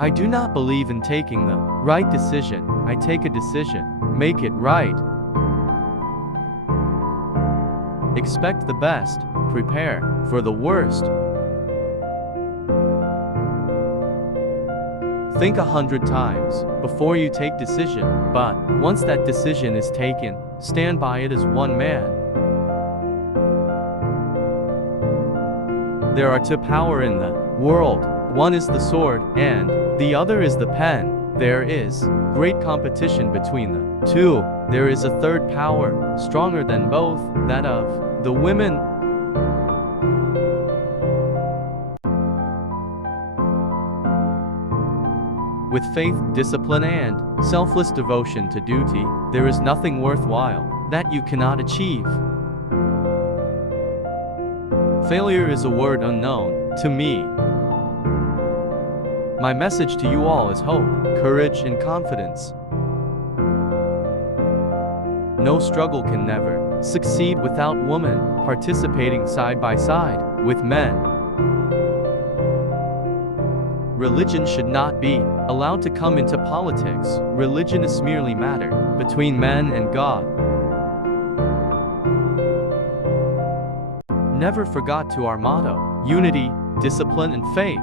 I do not believe in taking the right decision. I take a decision. Make it right. Expect the best. Prepare for the worst. Think 100 times before you take decision, but once that decision is taken, stand by it as one man. There are two powers in the world. One is the sword, and the other is the pen. There is great competition between the two. There is a third power, stronger than both, that of the women. With faith, discipline, and selfless devotion to duty, there is nothing worthwhile that you cannot achieve. Failure is a word unknown to me. My message to you all is hope, courage, and confidence. No struggle can never succeed without women participating side by side with men. Religion should not be allowed to come into politics. Religion is merely matter between man and God. Never forget to our motto: unity, discipline, and faith.